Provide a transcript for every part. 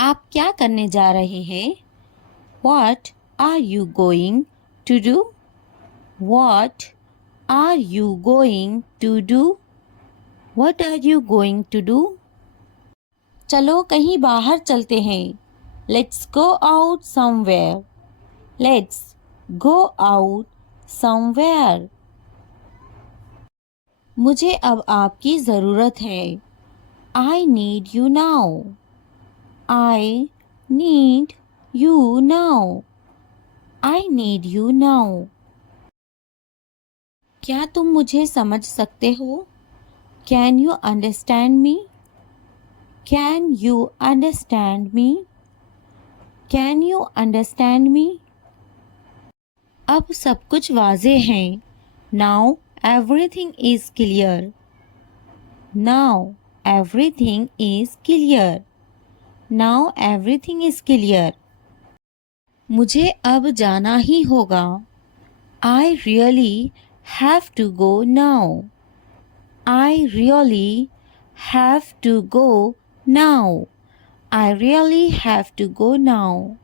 आप क्या करने जा रहे हैं? What are you going to do? What are you going to do? What are you going to do? चलो कहीं बाहर चलते हैं. Let's go out somewhere. Let's go out somewhere. मुझे अब आपकी ज़रूरत है. I need you now. I need you now. I need you now. क्या तुम मुझे समझ सकते हो? Can you understand me? Can you understand me? Can you understand me? अब सब कुछ वाज़े है. Now everything is clear. Now everything is clear. Now everything is clear. मुझे अब जाना ही होगा. I really have to go now. I really have to go now. I really have to go now.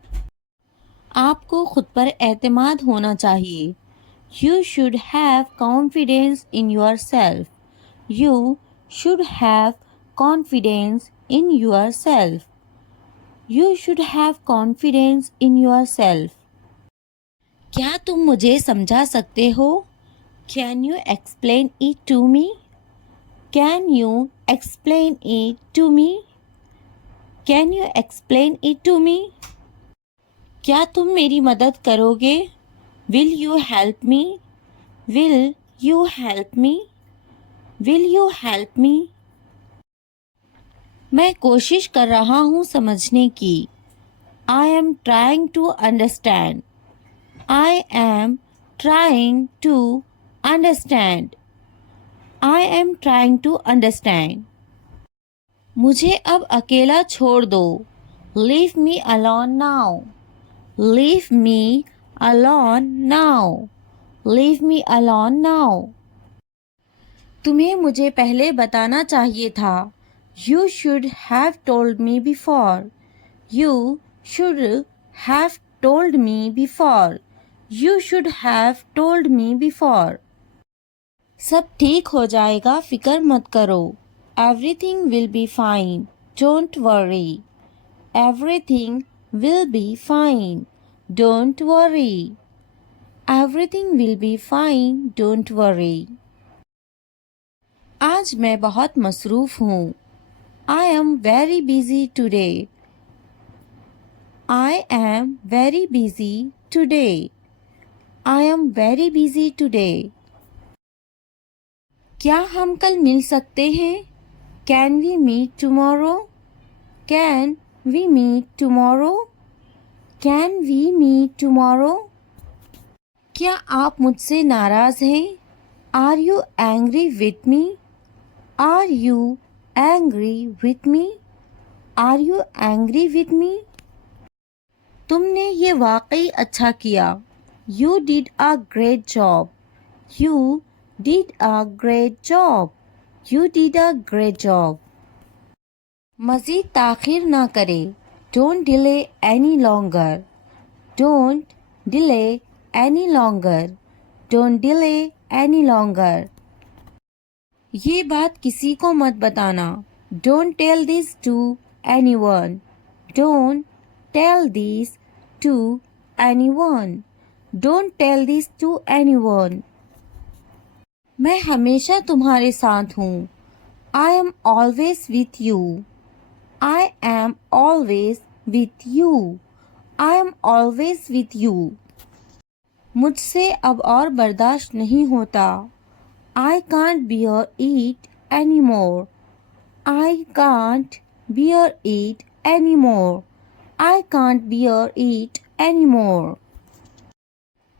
आपको खुद पर एतमाद होना चाहिए. You should have confidence in yourself. You should have confidence in yourself. You should have confidence in yourself. क्या तुम मुझे समझा सकते हो? Can you explain it to me? Can you explain it to me? Can you explain it to me? क्या तुम मेरी मदद करोगे? Will you help me? Will you help me? Will you help me? मैं कोशिश कर रहा हूँ समझने की. I am trying to understand. I am trying to understand. I am trying to understand. मुझे अब अकेला छोड़ दो. Leave me alone now. Leave me alone now. Leave me alone now. तुम्हें मुझे पहले बताना चाहिए था. You should have told me before. You should have told me before. You should have told me before. सब ठीक हो जाएगा, फिक्र मत करो. Everything will be fine. Don't worry. Everything will be fine. Don't worry. Everything will be fine. Don't worry. आज मैं बहुत मसरूफ़ हूँ. I am very busy today. I am very busy today. I am very busy today. क्या हम कल मिल सकते हैं? Can we meet tomorrow? Can we meet tomorrow? Can we meet tomorrow? क्या आप मुझसे नाराज़ हैं? Are you angry with me? Are you angry with me? Are you angry with me? तुमने ये वाकई अच्छा किया. You did a great job. You did a great job. You did a great job. मज़ीद ताख़ीर ना करें. Don't delay any longer. Don't delay any longer. Don't delay any longer. ये बात किसी को मत बताना. Don't tell this to anyone. Don't tell this to anyone. Don't tell this to anyone. मैं हमेशा तुम्हारे साथ हूँ. I am always with you. I am always with you. I am always with you. मुझसे अब और बर्दाश्त नहीं होता. I can't bear it anymore. I can't bear it anymore. I can't bear it anymore.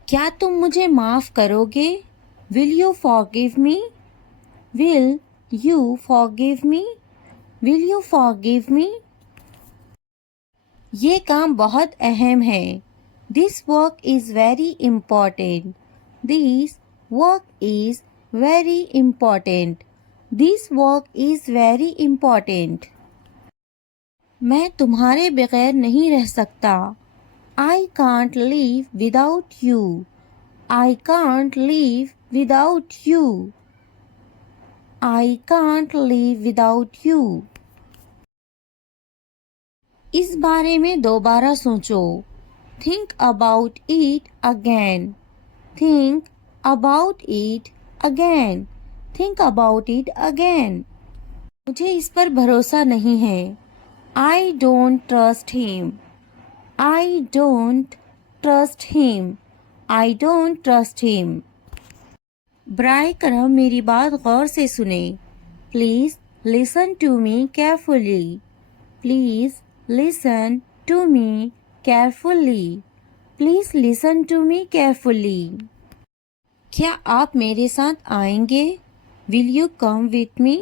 क्या तुम मुझे माफ़ करोगे? Will you forgive me? Will you forgive me? Will you forgive me? ये काम बहुत अहम है. This work is very important. This work is very important. This work is very important. मैं तुम्हारे बगैर नहीं रह सकता। I can't live without you. I can't live without you. I can't live without you. इस बारे में दोबारा सोचो। Think about it again. Think about it again. Think about it again. मुझे इस पर भरोसा नहीं है। I don't trust him. I don't trust him. I don't trust him. बराए करम मेरी बात गौर से सुने। Please listen to me carefully. Please listen to me carefully. Please listen to me carefully. क्या आप मेरे साथ आएंगे? Will you come with me?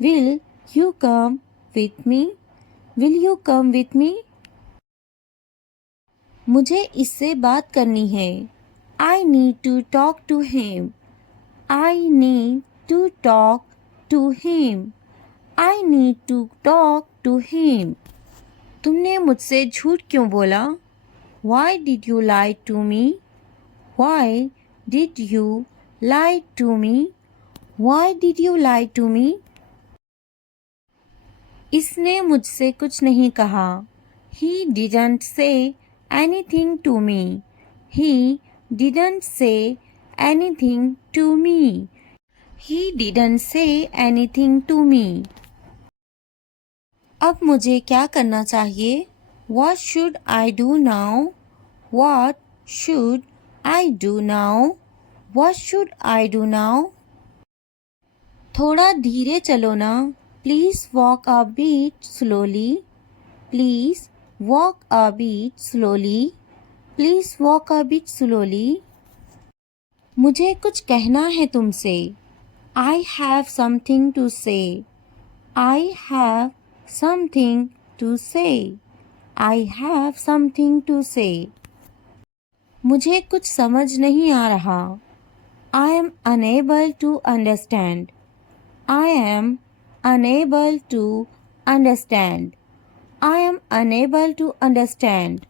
Will you come with me? Will you come with me? मुझे इससे बात करनी है। I need to talk to him. I need to talk to him. I need to talk to him. तुमने मुझसे झूठ क्यों बोला? Why did you lie to me? Why did you lie to me? Why did you lie to me? इसने मुझसे कुछ नहीं कहा। He didn't say anything to me. He didn't say anything to me. He didn't say anything to me. अब मुझे क्या करना चाहिए? What should I do now? What should I do now? What should I do now? थोड़ा धीरे चलो ना। Please walk a bit slowly. Please walk a bit slowly. Please walk a bit slowly. मुझे कुछ कहना है तुमसे। I have something to say. I have something to say. I have something to say. मुझे कुछ समझ नहीं आ रहा। I am unable to understand. I am unable to understand. I am unable to understand.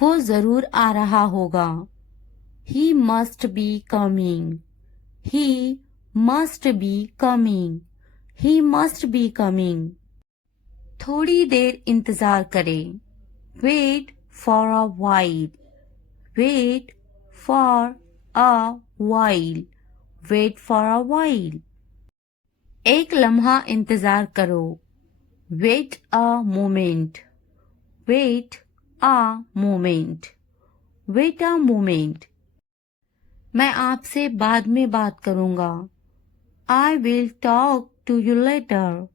वो ज़रूर आ रहा होगा। He must be coming. He must be coming. He must be coming. थोड़ी देर इंतज़ार करें। Wait for a while. Wait for a while. Wait for a while. एक लम्हा इंतज़ार करो। Wait a moment. Wait a moment. Wait a moment. मैं आपसे बाद में बात करूँगा। I will talk to you later.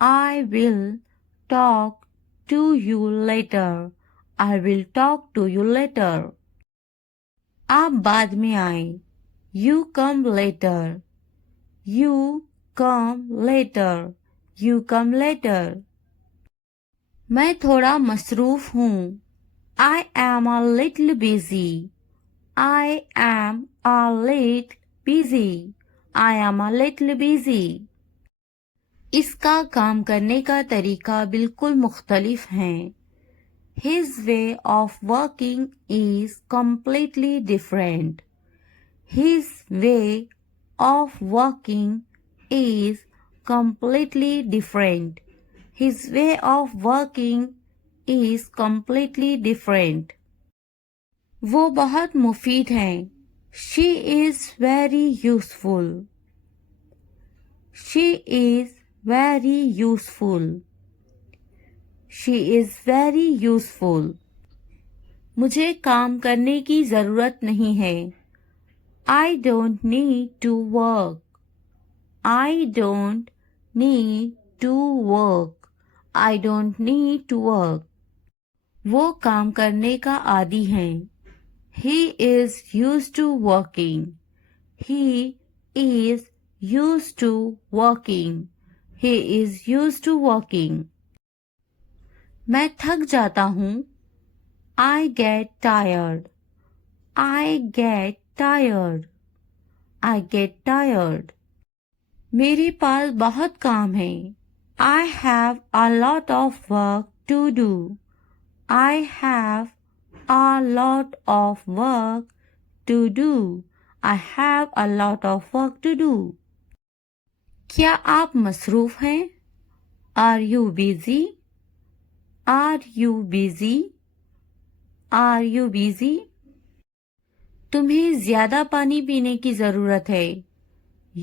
I will talk to you later. I will talk to you later. आप बाद में आए। You come later. You come later. You come later. मैं थोड़ा मसरूफ हूँ। I am a little busy. I am a little busy. I am a little busy. इसका काम करने का तरीका बिल्कुल मुख्तलिफ है। His way of working is completely different. His way of working is completely different. His way of working is completely different. वो बहुत मुफीद हैं। She is very useful. She is very useful. She is very useful. मुझे काम करने की ज़रूरत नहीं है। I don't need to work. I don't need to work. I don't need to work. वो काम करने का आदी हैं। He is used to working. He is used to working. He is used to working. मैं थक जाता हूँ। I get tired. I get tired. I get tired. मेरे पास बहुत काम है। I have a lot of work to do. I have a lot of work to do. I have a lot of work to do. क्या आप मसरूफ हैं? Are you busy? Are you busy? Are you busy? तुम्हें ज्यादा पानी पीने की जरूरत है.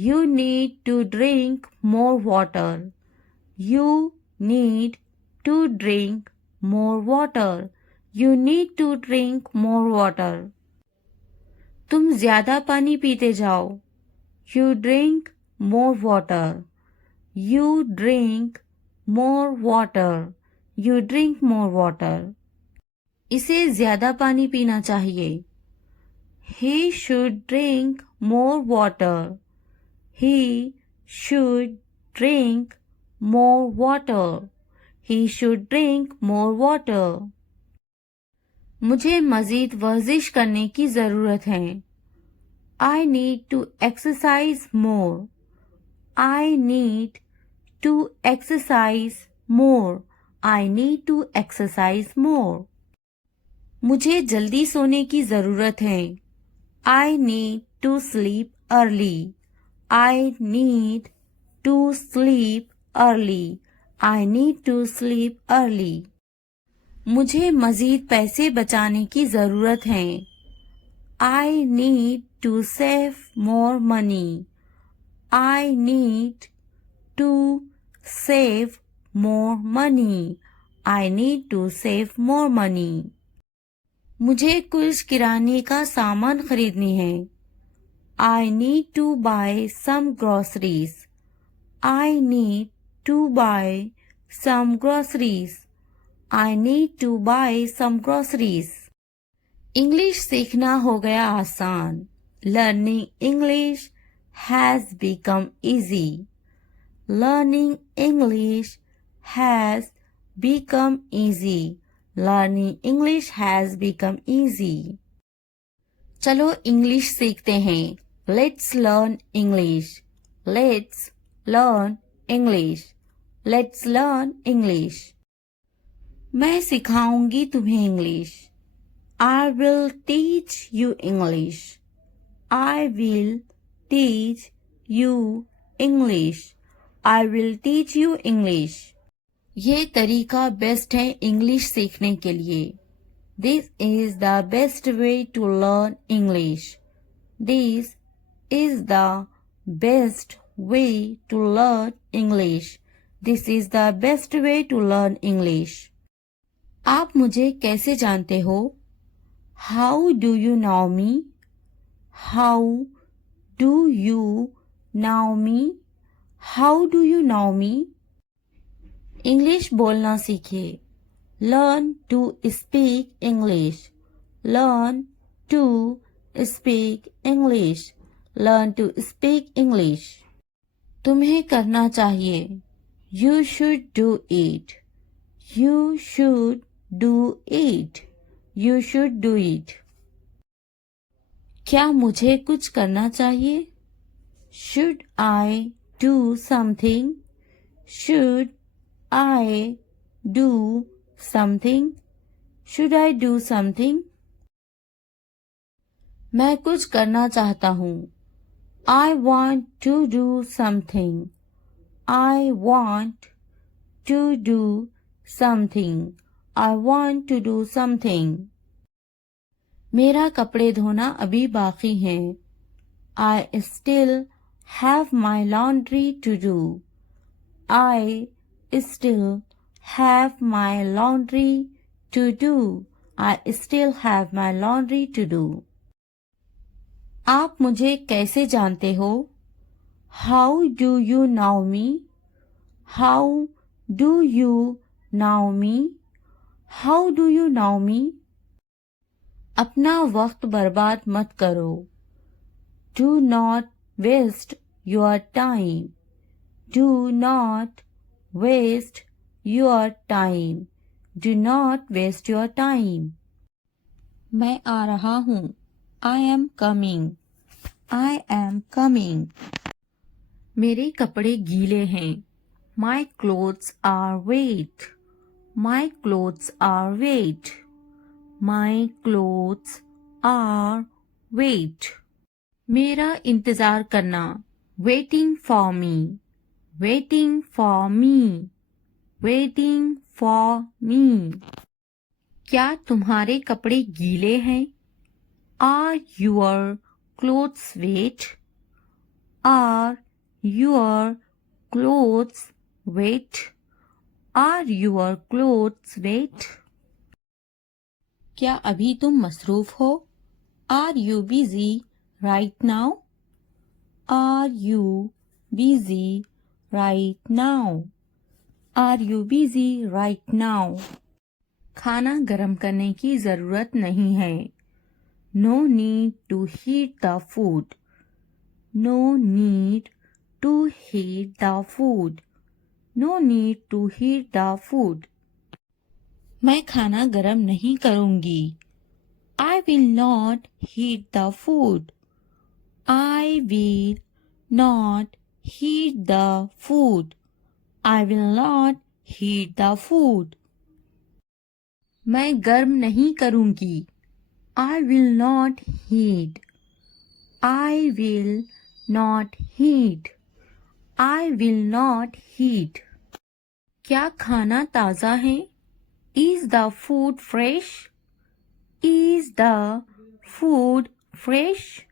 You need to drink more water. You need to drink more water. You need to drink more water. तुम ज्यादा पानी पीते जाओ. You drink more water. You drink more water. You drink more water. इसे ज्यादा पानी पीना चाहिए. He should drink more water. He should drink more water. He should drink more water. मुझे मज़ीद वर्जिश करने की ज़रूरत है. I need to exercise more. I need to exercise more. I need to exercise more. मुझे जल्दी सोने की ज़रूरत है. I need to sleep early. I need to sleep early. I need to sleep early. मुझे मज़ीद पैसे बचाने की ज़रूरत है. I need to save more money. I need to save more money. I need to save more money. मुझे कुछ किराने का सामान खरीदनी है. I need to buy some groceries. I need to buy some groceries. I need to buy some groceries. English सीखना हो गया आसान. Learning English has become easy. Learning English has become easy. Learning English has become easy. चलो English सीखते हैं. Let's learn English. Let's learn English. Let's learn English. मैं सिखाऊंगी तुम्हें English. I will teach you English. I will teach you English. I will teach you English. ये तरीका best है English सीखने के लिए. This is the best way to learn English. This is the best way to learn English. This is the best way to learn English. आप मुझे कैसे जानते हो? How do you know me? How do you know me? How do you know me? English बोलना सीखिए. Learn to speak English. Learn to speak English. Learn to speak English. तुम्हें करना चाहिए. You should do it. You should do it. You should do it. क्या मुझे कुछ करना चाहिए? Should I do something? Should I do something? Should I do something? मैं कुछ करना चाहता हूँ. I want to do something. I want to do something. I want to do something. मेरा कपड़े धोना अभी बाकी है. I still have my laundry to do. I still have my laundry to do. I still have my laundry to do. आप मुझे कैसे जानते हो? How do you know me? How do you know me? How do you know me? अपना वक्त बर्बाद मत करो. Do not waste your time. Do not waste your time. Do not waste your time. मैं आ रहा हूँ. I am coming. I am coming. मेरे कपड़े गीले हैं. My clothes are wet. My clothes are wet. My clothes are wet. मेरा इंतजार करना. Waiting for me. Waiting for me. Waiting for me. क्या तुम्हारे कपड़े गीले हैं? Are your clothes wet? Are your clothes wet? Are your clothes wet? क्या अभी तुम मसरूफ हो? Are you busy right now? Are you busy right now? Are you busy right now? खाना गर्म करने की ज़रूरत नहीं है. No need to heat the food. No need to heat the food. No need to heat the food. मैं खाना गर्म नहीं करूँगी. I will not heat the food. I will not heat the food. I will not heat the food. मैं गर्म नहीं करूँगी. I will not heat. I will not heat. I will not heat. क्या खाना ताज़ा है? Is the food fresh? Is the food fresh?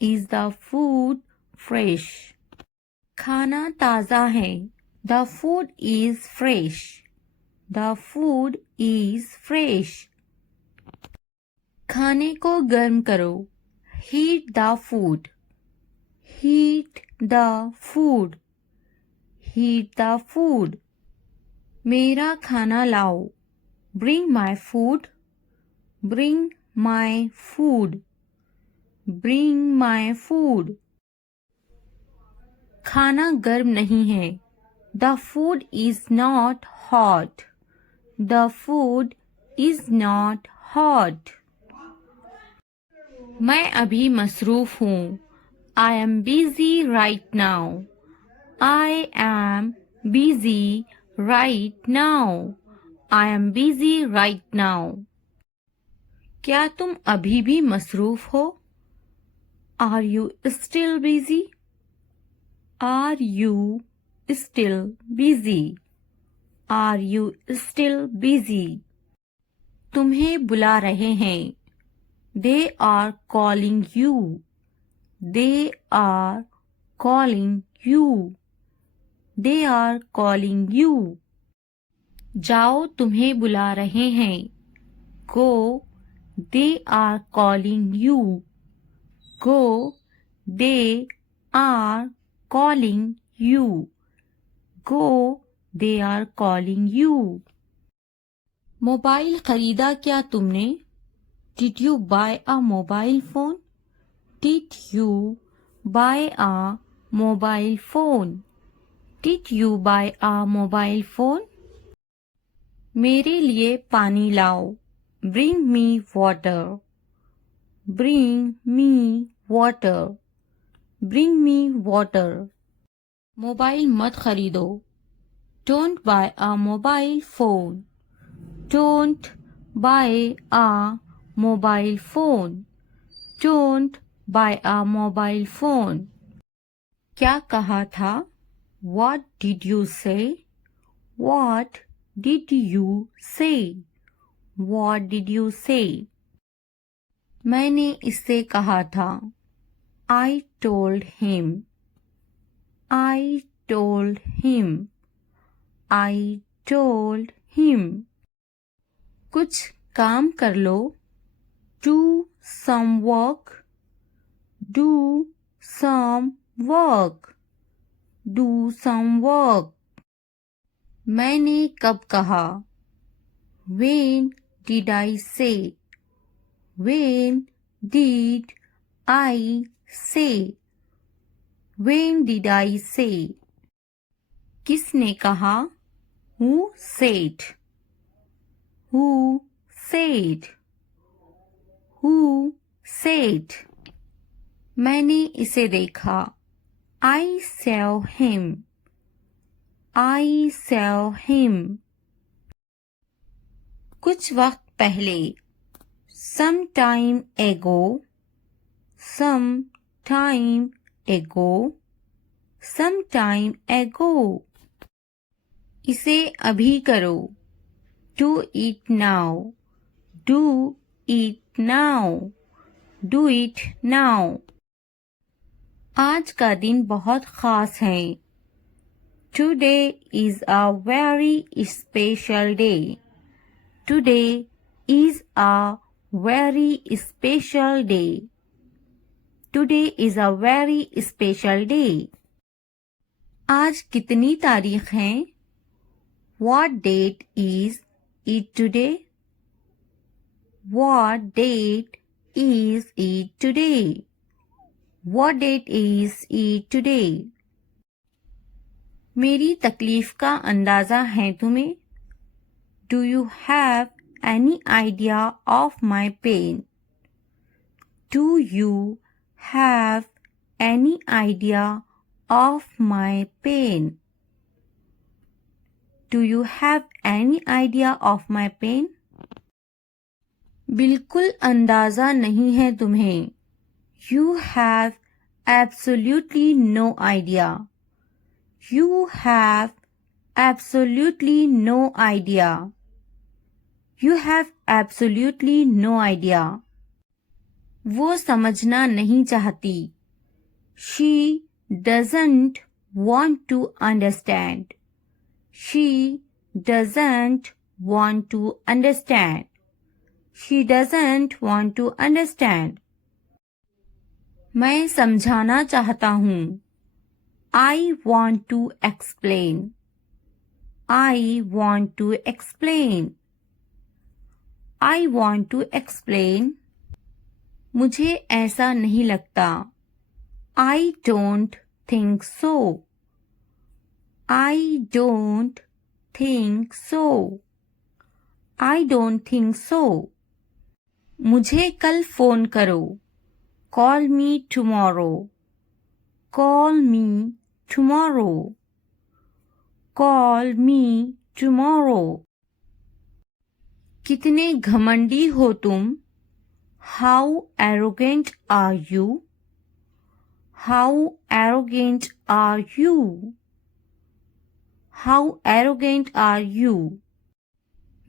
Is the food fresh? खाना ताज़ा है. The food is fresh. The food is fresh. खाने को गर्म करो. Heat the food. Heat the food. Heat the food. मेरा खाना लाओ. Bring my food. Bring my food. Bring my food. खाना गर्म नहीं है. The food is not hot. The food is not hot. मैं अभी मसरूफ हूँ. I am busy right now. I am busy right now. I am busy right now. क्या तुम अभी भी मसरूफ हो? Are you still busy? Are you still busy? Are you still busy? तुम्हें बुला रहे हैं. They are calling you. They are calling you. They are calling you. जाओ तुम्हें बुला रहे हैं. Go. They are calling you. Go. They are calling you. Go. They are calling you. Mobile खरीदा क्या तुमने? Did you buy a mobile phone? Did you buy a mobile phone? Did you buy a mobile phone? मेरे लिए पानी लाओ. Bring me water. Bring me water. Bring me water. Mobile मत खरीदो. Don't buy a mobile phone. Don't buy a mobile phone. Don't buy a mobile phone. क्या कहा था? What did you say? What did you say? What did you say? मैंने इससे कहा था. I told him. I told him. I told him. कुछ काम कर लो. Do some work. Do some work. Do some work. मैंने कब कहा? When did I say? When did I say? When did I say? किसने कहा? Who said? Who said? Who said? मैंने इसे देखा. I saw him. I saw him. कुछ वक्त पहले, some time ago, some time ago, some time ago. इसे अभी करो, do it now, do it now, do it now. आज का दिन बहुत खास है. Today is a very special day. Today is a very special day. Today is a very special day. आज कितनी तारीख है? What date is it today? What date is it today? What date is it today? मेरी तकलीफ का अंदाज़ा है तुम्हें? Do you have any idea of my pain? Do you have any idea of my pain? Do you have any idea of my pain? बिल्कुल अंदाज़ा नहीं है तुम्हें. You have absolutely no idea. You have absolutely no idea. You have absolutely no idea. वो समझना नहीं चाहती. She doesn't want to understand. She doesn't want to understand. She doesn't want to understand. मैं समझाना चाहता हूँ. I want to explain. I want to explain. I want to explain. मुझे ऐसा नहीं लगता. I don't think so. I don't think so. I don't think so. मुझे कल फोन करो. Call me tomorrow. Call me tomorrow. Call me tomorrow. कितने घमंडी हो तुम? How arrogant are you? How arrogant are you? How arrogant are you?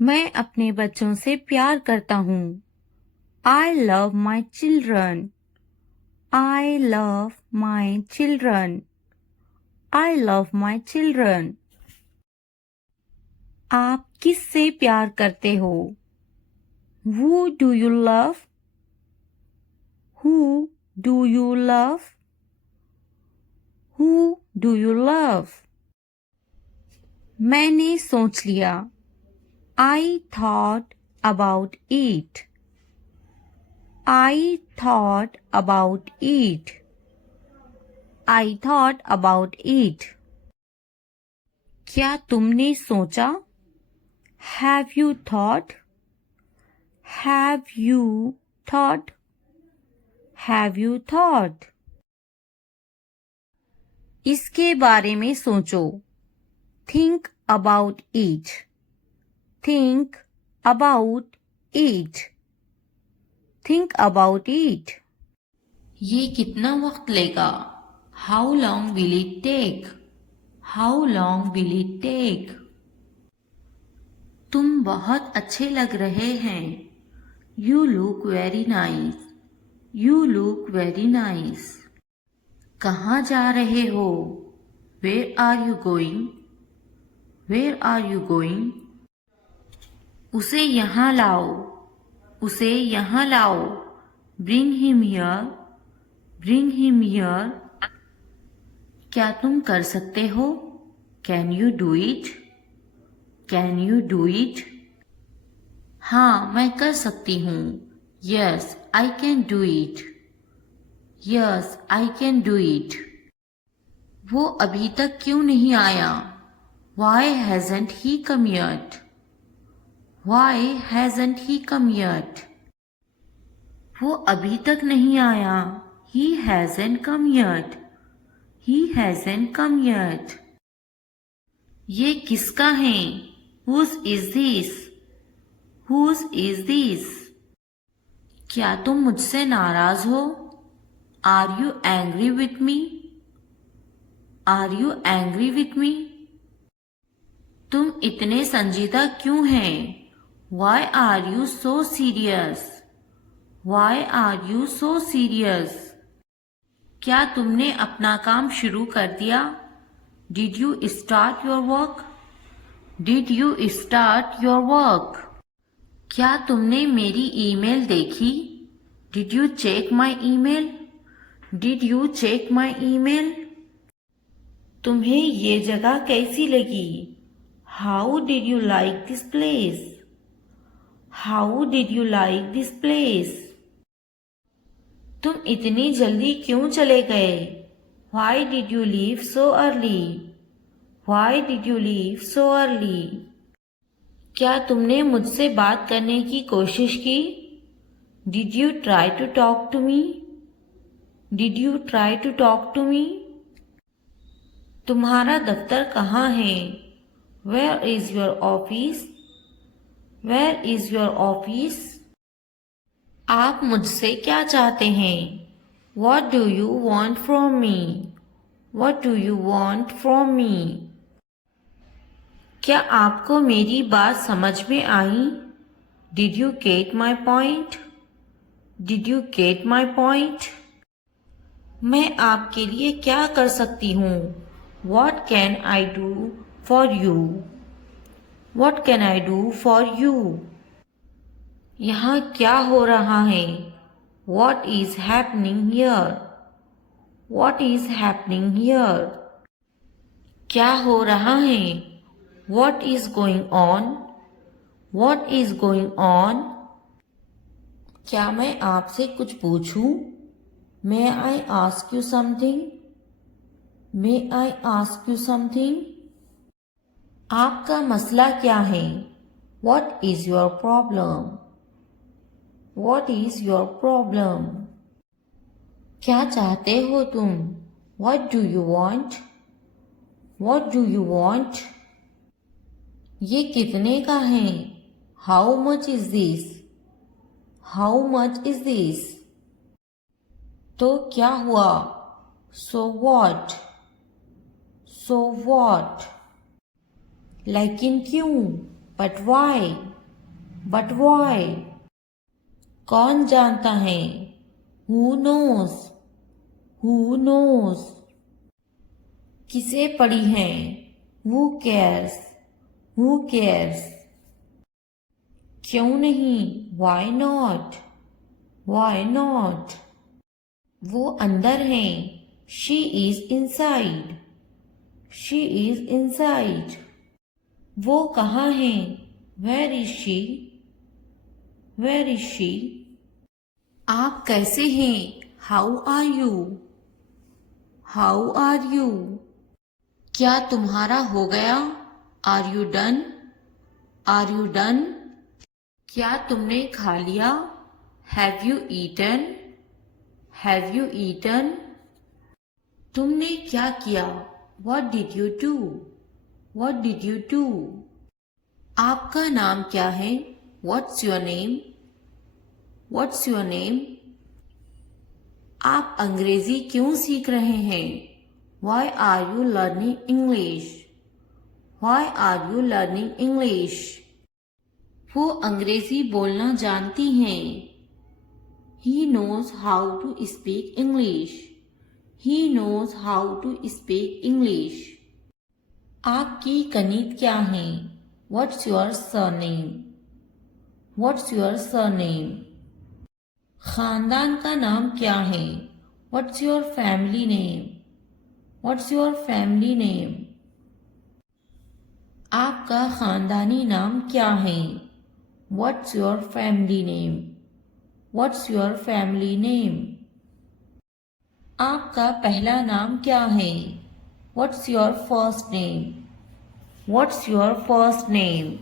मैं अपने बच्चों से प्यार करता हूँ. I love my children. I love my children. I love my children. आप किससे प्यार करते हो? Who do you love? Who do you love? Who do you love? मैंने सोच लिया. I thought about it. I thought about it. I thought about it. क्या तुमने सोचा? Have you thought? Have you thought? Have you thought? इसके बारे में सोचो. Think about it. Think about it. Think about it. ये कितना वक्त लेगा? How long will it take? How long will it take? तुम बहुत अच्छे लग रहे हैं. You look very nice. You look very nice. कहाँ जा रहे हो? Where are you going? Where are you going? उसे यहाँ लाओ. उसे यहाँ लाओ. Bring him here. Bring him here. क्या तुम कर सकते हो? Can you do it? Can you do it? हाँ, मैं कर सकती हूँ. Yes, I can do it. Yes, I can do it. वो अभी तक क्यों नहीं आया? Why hasn't he come yet? Why hasn't he come yet? वो अभी तक नहीं आया. He hasn't come yet. He hasn't come yet. ये किसका है? Whose is this? Whose is this? क्या तुम मुझसे नाराज हो? Are you angry with me? Are you angry with me? तुम इतने संजीदा क्यों हैं? Why are you so serious? Why are you so serious? क्या तुमने अपना काम शुरू कर दिया? Did you start your work? Did you start your work? क्या तुमने मेरी ईमेल देखी? Did you check my email? Did you check my email? तुम्हें ये जगह कैसी लगी? How did you like this place? How did you like this place? तुम इतनी जल्दी क्यों चले गए? Why did you leave so early? Why did you leave so early? क्या तुमने मुझसे बात करने की कोशिश की? Did you try to talk to me? Did you try to talk to me? तुम्हारा दफ्तर कहाँ है? Where is your office? Where is your office? आप मुझसे क्या चाहते हैं? What do you want from me? What do you want from me? क्या आपको मेरी बात समझ में आई? Did you get my point? Did you get my point? मैं आपके लिए क्या कर सकती हूँ? What can I do for you? What can I do for you? यहाँ क्या हो रहा है? What is happening here? What is happening here? क्या हो रहा है? What is going on? What is going on? क्या मैं आपसे कुछ पूछूं? May I ask you something? May I ask you something? आपका मसला क्या है? What is your problem? What is your problem? क्या चाहते हो तुम? What do you want? What do you want? ये कितने का है? How much is this? How much is this? तो क्या हुआ? So what? So what? लेकिन क्यों? But why? But why? कौन जानता है? Who knows? Who knows? किसे पड़ी है? Who cares? Who cares? क्यों नहीं? Why not? Why not? वो अंदर है. She is inside. She is inside. वो कहाँ है? Where is she? Where is she? आप कैसे हैं? How are you? How are you? क्या तुम्हारा हो गया? Are you done? Are you done? क्या तुमने खा लिया? Have you eaten? Have you eaten? तुमने क्या किया? What did you do? What did you do? आपका नाम क्या है? What's your name? What's your name? आप अंग्रेजी क्यों सीख रहे हैं? Why are you learning English? Why are you learning English? वो अंग्रेजी बोलना जानती हैं. He knows how to speak English. He knows how to speak English. आपकी कनीत क्या है? What's your surname? What's your surname? खानदान का नाम क्या है? What's your family name? What's your family name? आपका खानदानी नाम क्या है? What's your family name? What's your family name? आपका पहला नाम क्या है? What's your first name? What's your first name?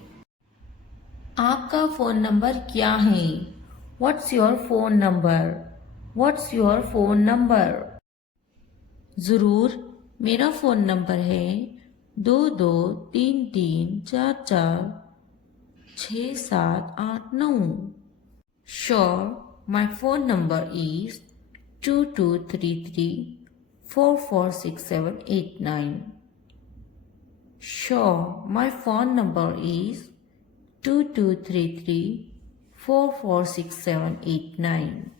आपका फ़ोन नंबर क्या है? What's your phone number? What's your phone number? ज़रूर, मेरा फ़ोन नंबर है 2 2 3 3 4 4 6 7 8 9. Sure, my phone number is 2233 446789. Sure, my phone number is 2233 446789.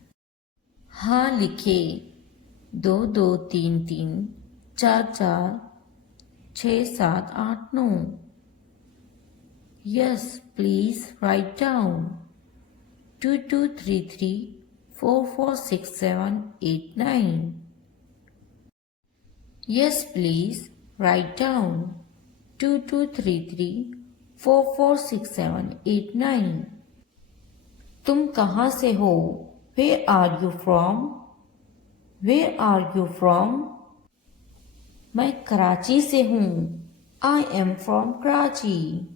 हाँ लिखे 2 2 3 3 4 4 6 7 8 9. Yes, please write down 2233 446789. Yes, please write down 2233 446789. तुम कहाँ से हो? Where are you from? Where are you from? मैं कराची से हूँ. I am from Karachi.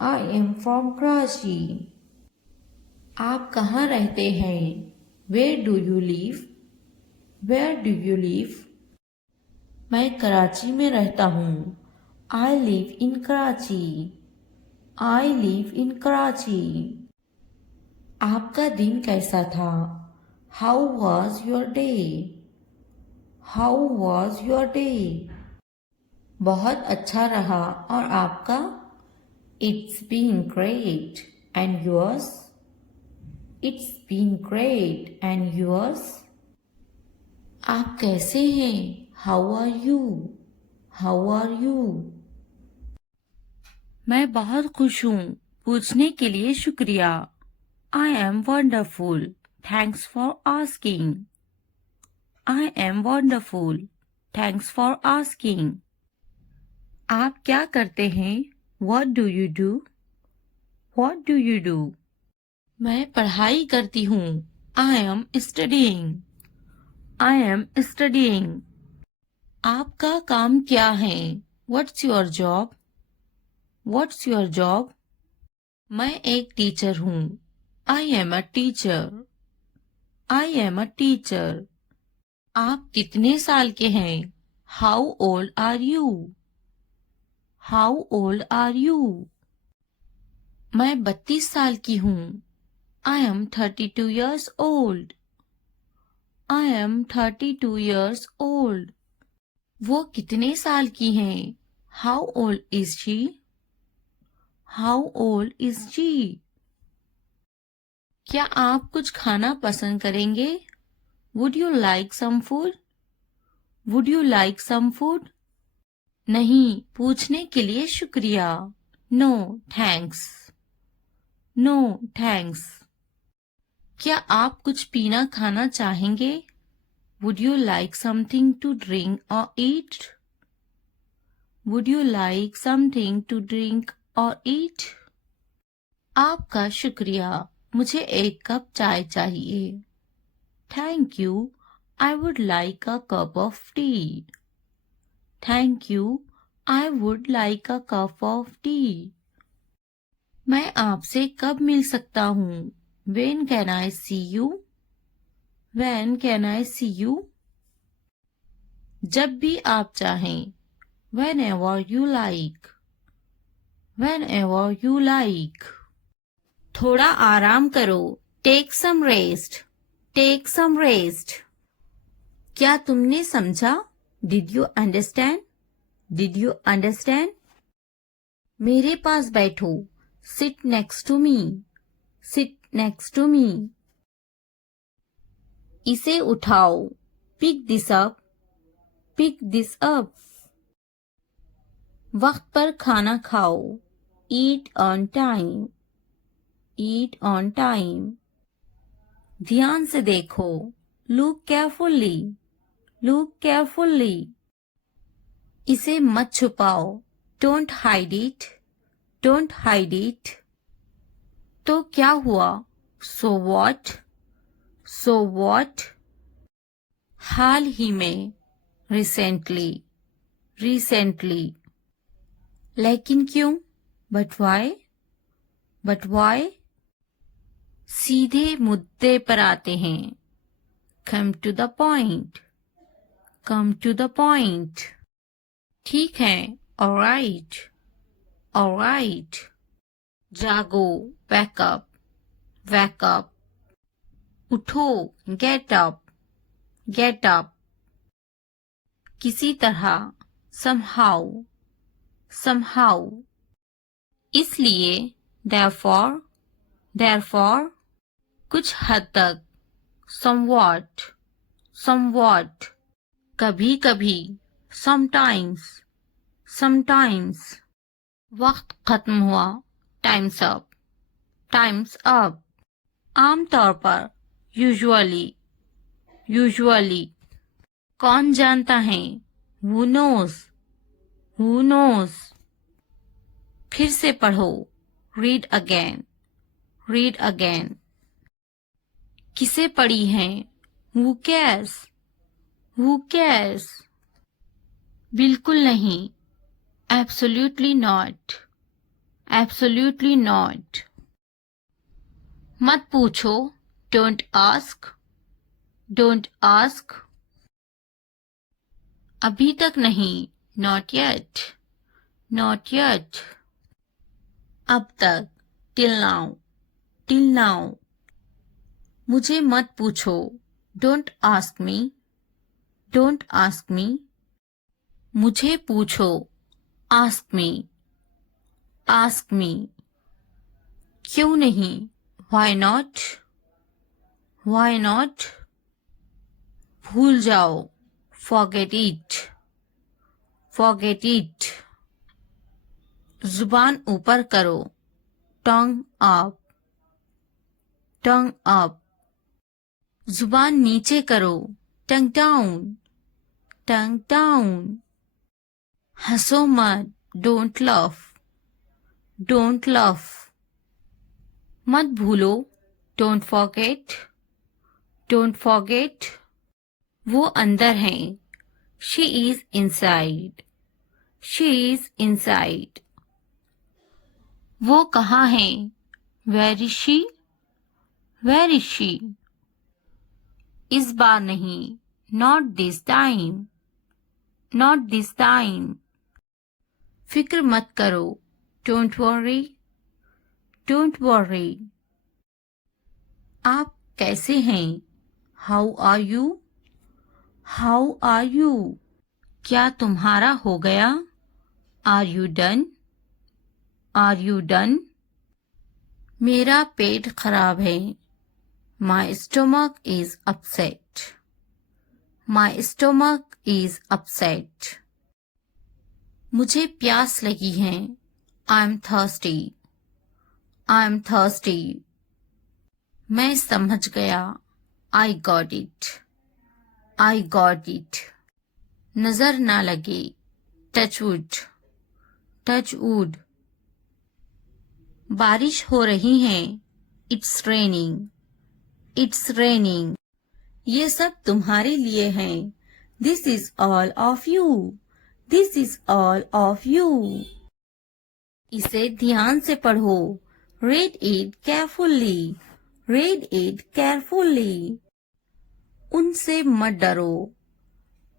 I am from Karachi. आप कहाँ रहते हैं? Where do you live? Where do you live? मैं कराची में रहता हूँ. I live in Karachi. I live in Karachi. आपका दिन कैसा था? How was your day? How was your day? बहुत अच्छा रहा और आपका? It's been great. And yours? It's been great. And yours? आप कैसे हैं? How are you? How are you? मैं बहुत खुश हूँ. पूछने के लिए शुक्रिया. I am wonderful. Thanks for asking. I am wonderful. Thanks for asking. आप क्या करते हैं? What do you do? What do you do? मैं पढ़ाई करती हूँ. I am studying. I am studying. आपका काम क्या है? What's your job? What's your job? मैं एक टीचर हूँ. I am a teacher. I am a teacher. आप कितने साल के हैं? How old are you? How old are you? मैं 32 साल की हूँ. I am 32 years old. I am 32 years old. वो कितने साल की हैं? How old is she? How old is she? क्या आप कुछ खाना पसंद करेंगे? Would you like some food? Would you like some food? नहीं, पूछने के लिए शुक्रिया. No, thanks. No, thanks. क्या आप कुछ पीना खाना चाहेंगे? Would you like something to drink or eat? Would you like something to drink or eat? आपका शुक्रिया. मुझे एक कप चाय चाहिए. Thank you. I would like a cup of tea. Thank you. I would like a cup of tea. मैं आपसे कब मिल सकता हूँ? When can I see you? When can I see you? जब भी आप चाहें. Whenever you like. Whenever you like. थोड़ा आराम करो. Take some rest. Take some rest. क्या तुमने समझा? Did you understand? Did you understand? मेरे पास बैठो. Sit next to me. Sit next to me. इसे उठाओ. Pick this up. Pick this up. वक्त पर खाना खाओ. Eat on time. Eat on time. ध्यान से देखो. Look carefully. Look carefully. इसे मत छुपाओ. Don't hide it. Don't hide it. तो क्या हुआ? So what? So what? हाल ही में. Recently. Recently. लेकिन क्यों? But why? But why? सीधे मुद्दे पर आते हैं. Come to the point. Come to the point. ठीक है, ऑलराइट, ऑलराइट। जागो, wake up, wake up। उठो, get up, get up। किसी तरह, somehow, somehow। इसलिए, therefore, therefore। कुछ हद तक, somewhat, somewhat। कभी कभी, sometimes, sometimes। वक्त खत्म हुआ, time's up, time's up। आमतौर पर, usually, usually। कौन जानता है, who knows, who knows। फिर से पढ़ो, read again, read again। किसे पढ़ी है, who cares, who cares। बिल्कुल नहीं, absolutely not, absolutely not। मत पूछो, don't ask, don't ask। अभी तक नहीं, not yet, not yet। अब तक, till now, till now। मुझे मत पूछो, don't ask me, don't ask me। मुझे पूछो, ask me, ask me। क्यों नहीं, why not, why not। भूल जाओ, forget it, forget it। जुबान ऊपर करो, tongue up, tongue up। जुबान नीचे करो, tongue down, tongue down। हंसो मत, don't laugh, don't laugh। मत भूलो, don't forget, don't forget। वो अंदर है, she is inside, she is inside। वो कहाँ है, where is she, where is she। इस बार नहीं, not this time, not this time। फिक्र मत करो, don't worry, don't worry। आप कैसे हैं, how are you, how are you। क्या तुम्हारा हो गया, are you done, are you done। मेरा पेट खराब है, my stomach is upset, my stomach is upset। मुझे प्यास लगी है, I'm thirsty, I'm thirsty। मैं समझ गया, I got it, I got it। नजर ना लगे, touch wood, touch wood। बारिश हो रही है, it's raining, it's raining। ये सब तुम्हारे लिए है, this is all of you, this is all of you। इसे ध्यान से पढ़ो, read it carefully, read it carefully। उनसे मत डरो,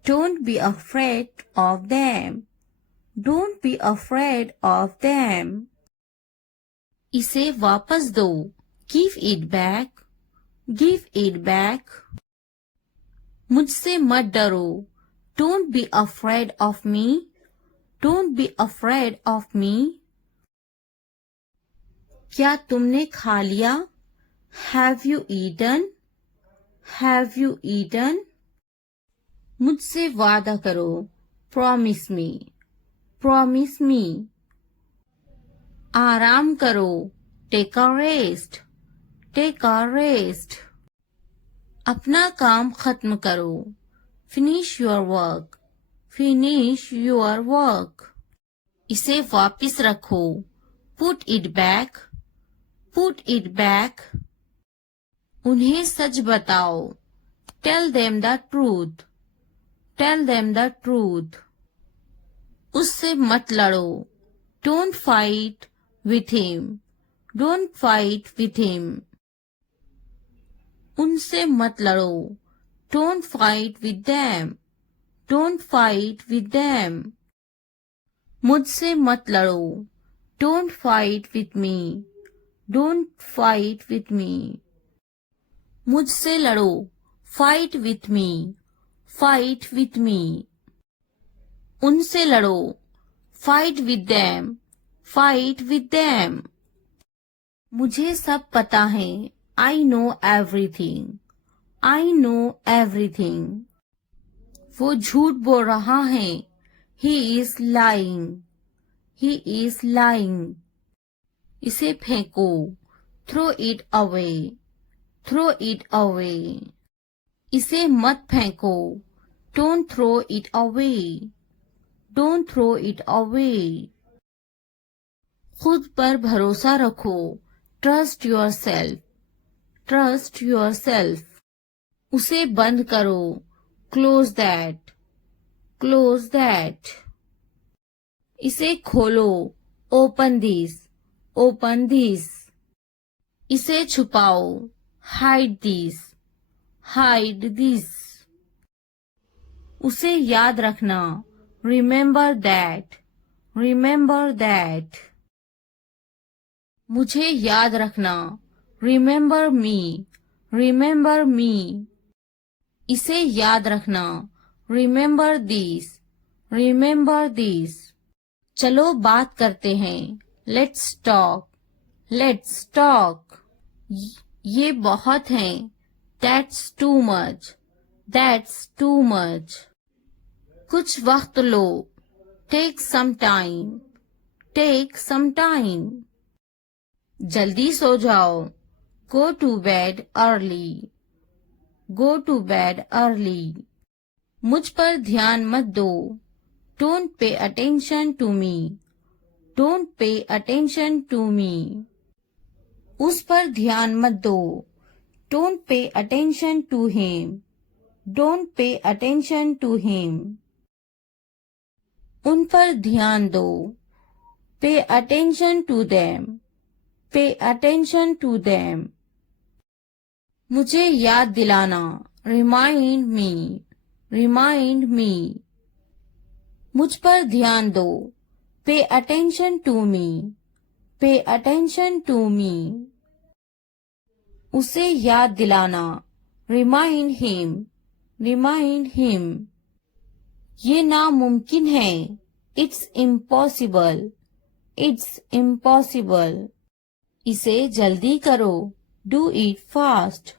don't be afraid of them, don't be afraid of them। इसे वापस दो, give it back, give it back। मुझसे मत डरो, don't be afraid of me, don't be afraid of me। क्या तुमने खा लिया, have you eaten, have you eaten। मुझसे वादा करो, promise me, promise me। आराम करो, take a rest, take a rest। अपना काम खत्म करो, finish your work, finish your work। इसे वापस रखो, put it back, put it back। उन्हें सच बताओ, tell them the truth, tell them the truth। उससे मत लड़ो, don't fight with him, don't fight with him। उनसे मत लड़ो, don't fight with them, don't fight with them। मुझसे मत लड़ो, don't fight with me, don't fight with me. मुझसे लड़ो, fight with me, fight with me. उनसे लड़ो, fight with them, fight with them. मुझे सब पता है, I know everything, I know everything. वो झूठ बोल रहा है, he is lying, he is lying. इसे फेंको, throw it away, throw it away. इसे मत फेंको, don't throw it away, don't throw it away. खुद पर भरोसा रखो, trust your self, trust your self. उसे बंद करो, क्लोज दैट, क्लोज दैट। इसे खोलो, ओपन दिस, ओपन दिस। इसे छुपाओ, हाइड दिस, हाइड दिस। उसे याद रखना, रिमेंबर दैट, रिमेंबर दैट। मुझे याद रखना, रिमेंबर मी, रिमेंबर मी। इसे याद रखना, रिमेंबर दिस, रिमेंबर दिस। चलो बात करते हैं, लेट्स टॉक, लेट्स टॉक। ये बहुत है, that's too much, that's too much. कुछ वक्त लो, take some time, take some time. जल्दी सो जाओ, go to bed early, go to bed early. मुझ पर ध्यान मत दो, don't pay attention to me, don't pay attention to me. उस पर ध्यान मत दो, don't pay attention to him, don't pay attention to him. उन पर ध्यान दो, pay attention to them, pay attention to them. मुझे याद दिलाना, रिमाइंड मी, रिमाइंड मी। मुझ पर ध्यान दो, पे अटेंशन टू मी, पे अटेंशन टू मी। उसे याद दिलाना, रिमाइंड हिम, रिमाइंड हिम। ये नामुमकिन है, इट्स इम्पॉसिबल, इट्स इम्पॉसिबल। इसे जल्दी करो, do it fast,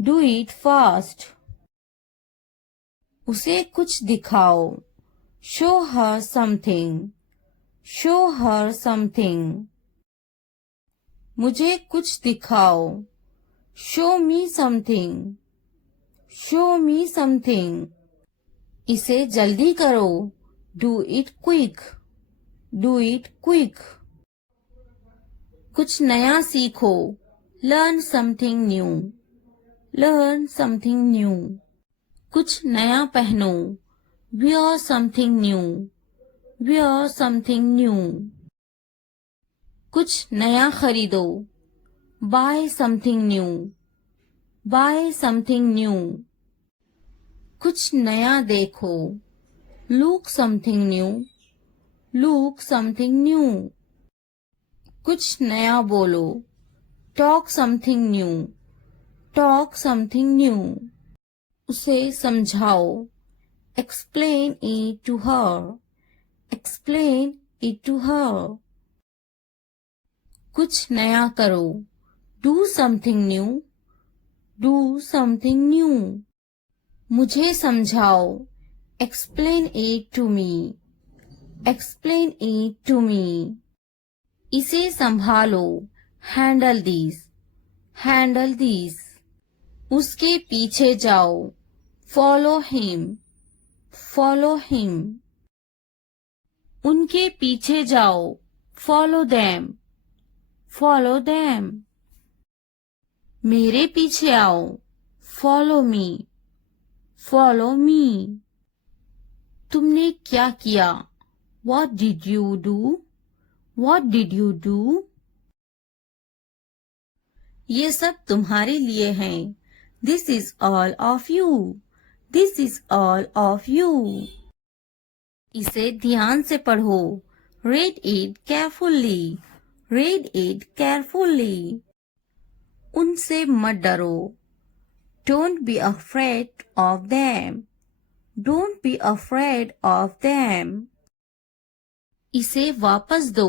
do it fast. उसे कुछ दिखाओ, show her something, show her something. मुझे कुछ दिखाओ, show me something, show me something. इसे जल्दी करो, do it quick, do it quick. कुछ नया सीखो, learn something new, learn something new. कुछ नया पहनो, wear something new, wear something new। कुछ नया खरीदो, buy something new, buy something new। कुछ नया देखो, look something new, look something new। कुछ नया बोलो, talk something new, talk something new। उसे समझाओ, explain it to her, explain it to her। कुछ नया करो, do something new, do something new। मुझे समझाओ, explain it to me, explain it to me। इसे संभालो, handle this, handle this। उसके पीछे जाओ, follow him, follow him। उनके पीछे जाओ, follow them, follow them। मेरे पीछे आओ, follow me, follow me। तुमने क्या किया, what did you do, what did you do। ये सब तुम्हारे लिए हैं, this is all of you, this is all of you। इसे ध्यान से पढ़ो. Read it carefully. Read it carefully. उनसे मत डरो. Don't be afraid of them. Don't be afraid of them. इसे वापस दो.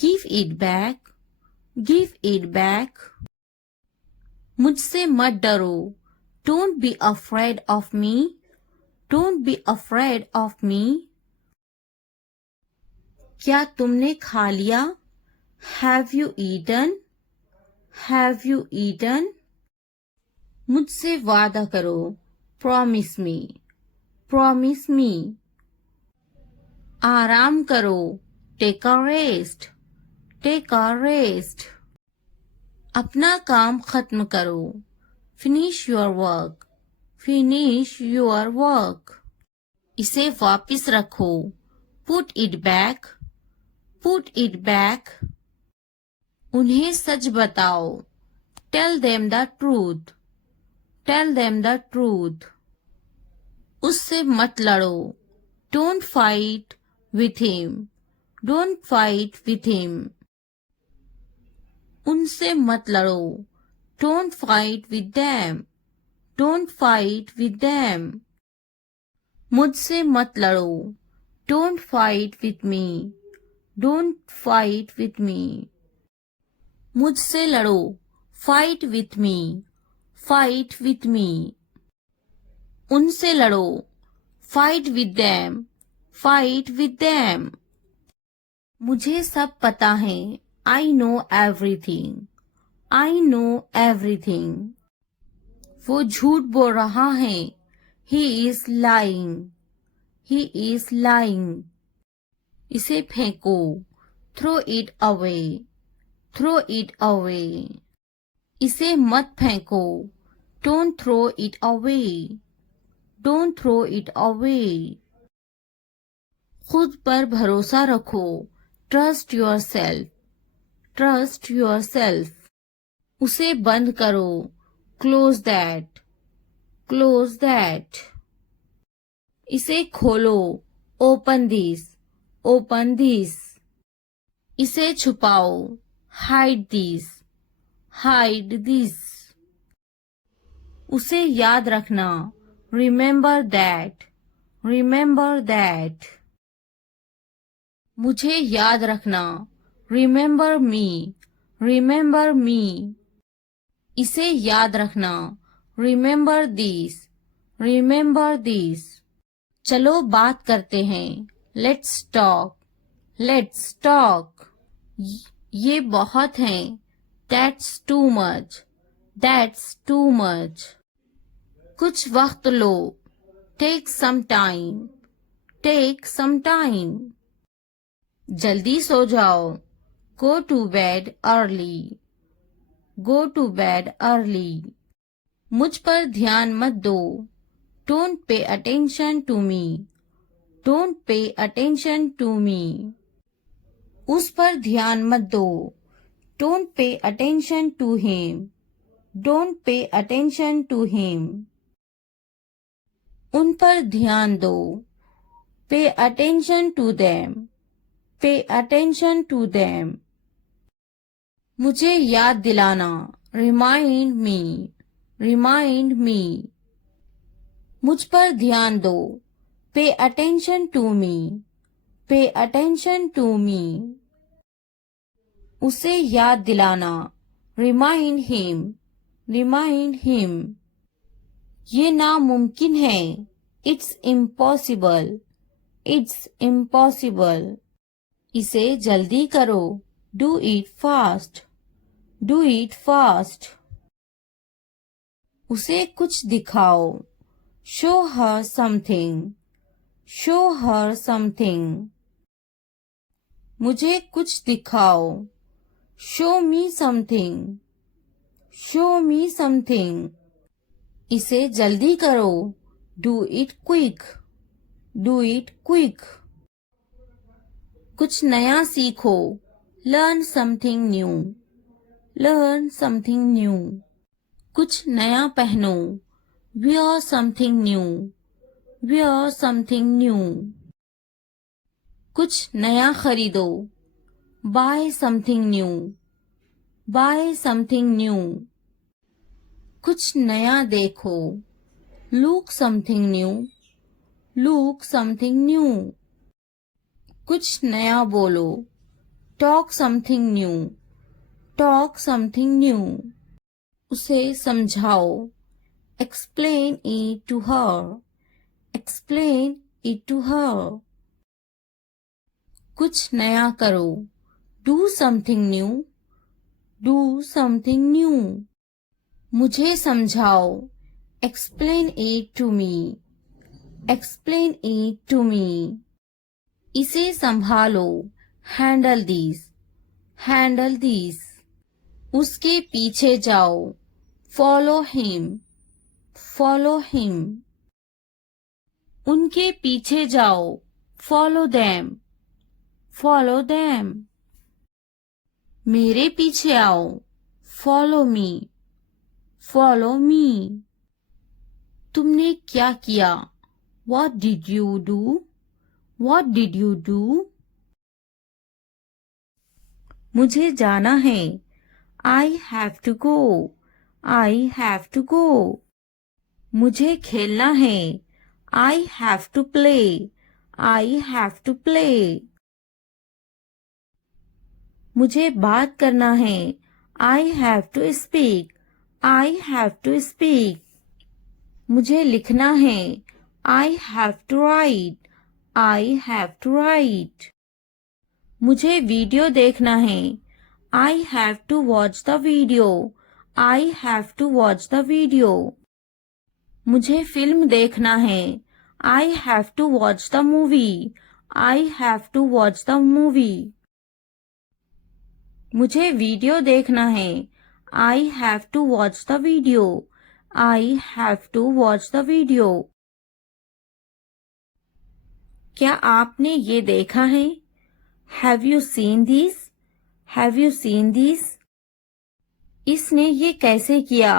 Give it back. Give it back. मुझसे मत डरो. Don't be afraid of me. Don't be afraid of me. क्या तुमने खा लिया? Have you eaten? Have you eaten? मुझसे वादा करो. Promise me. Promise me. आराम करो. Take a rest. Take a rest. अपना काम खत्म करो. Finish your work. Finish your work. इसे वापस रखो. Put it back. Put it back. उन्हें सच बताओ. Tell them the truth. Tell them the truth. उससे मत लड़ो. Don't fight with him. Don't fight with him. उनसे मत लड़ो. Don't fight with them. Don't fight with them. मुझसे मत लड़ो. Don't fight with me. Don't fight with me. मुझसे लड़ो. Fight with me. Fight with me. उनसे लड़ो. Fight with them. Fight with them. मुझे सब पता है. I know everything. I know everything. वो झूठ बोल रहा है. He is lying. He is lying. इसे फेंको. Throw it away. Throw it away. इसे मत फेंको. Don't throw it away. Don't throw it away. खुद पर भरोसा रखो. Trust yourself. Trust yourself. उसे बंद करो. Close that. Close that. इसे खोलो. Open this. Open this. इसे छुपाओ. Hide this. Hide this. उसे याद रखना. Remember that. Remember that. मुझे याद रखना. Remember me. Remember me. इसे याद रखना. Remember this. Remember this. चलो बात करते हैं. Let's talk. Let's talk. ये बहुत है. That's too much. That's too much. कुछ वक्त लो. Take some time. Take some time. जल्दी सो जाओ. Go to bed early. Go to bed early. मुझ पर ध्यान मत दो. Don't pay attention to me. Don't pay attention to me. उस पर ध्यान मत दो. Don't pay attention to him. Don't pay attention to him. उन पर ध्यान दो. Pay attention to them. Pay attention to them. मुझे याद दिलाना. Remind me. Remind me. मुझ पर ध्यान दो. Pay attention to me. Pay attention to me. उसे याद दिलाना. Remind him. Remind him. ये नामुमकिन है. It's impossible. It's impossible. इसे जल्दी करो. Do it fast. Do it fast. उसे कुछ दिखाओ. Show her something. Show her something. मुझे कुछ दिखाओ. Show me something. Show me something. इसे जल्दी करो. Do it quick. Do it quick. कुछ नया सीखो. Learn something new. Learn something new. कुछ नया पहनो. Wear something new. Wear something new. कुछ नया खरीदो. Buy something new. Buy something new. कुछ नया देखो. Look something new. Look something new. कुछ नया बोलो. Talk something new. Talk something new. उसे समझाओ. Explain it to her. Explain it to her. कुछ नया करो. Do something new. Do something new. मुझे समझाओ. Explain it to me. Explain it to me. इसे संभालो. Handle this. Handle this. उसके पीछे जाओ. Follow him. Follow him. उनके पीछे जाओ. Follow them. Follow them. मेरे पीछे आओ. Follow me. Follow me. तुमने क्या किया? What did you do? What did you do? मुझे जाना है. I have to go. I have to go. मुझे खेलना है. I have to play. I have to play. मुझे बात करना है. I have to speak. I have to speak. मुझे लिखना है. I have to write. I have to write. मुझे वीडियो देखना है. I have to watch the video. I have to watch the video. मुझे फिल्म देखना है. I have to watch the movie. I have to watch the movie. मुझे video देखना है. I have to watch the video. I have to watch the video. क्या आपने ये देखा है? Have you seen this? Have you seen this? इसने ये कैसे किया?